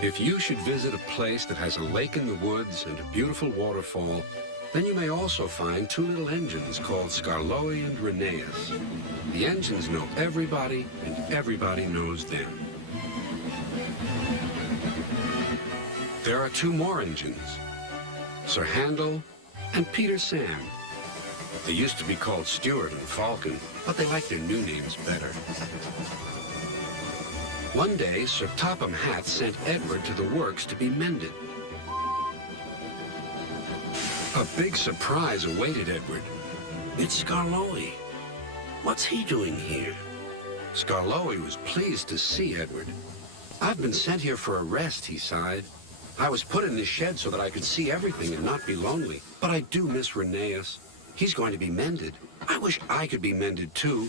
If you should visit a place that has a lake in the woods and a beautiful waterfall, then you may also find two little engines called Skarloey and Rheneas. The engines know everybody, and everybody knows them. There are two more engines, Sir Handel and Peter Sam. They used to be called Stuart and Falcon, but they like their new names better. One day, Sir Topham Hatt sent Edward to the works to be mended. A big surprise awaited Edward. It's Skarloey. What's he doing here? Skarloey was pleased to see Edward. I've been sent here for a rest, he sighed. I was put in this shed so that I could see everything and not be lonely. But I do miss Rheneas. He's going to be mended. I wish I could be mended too.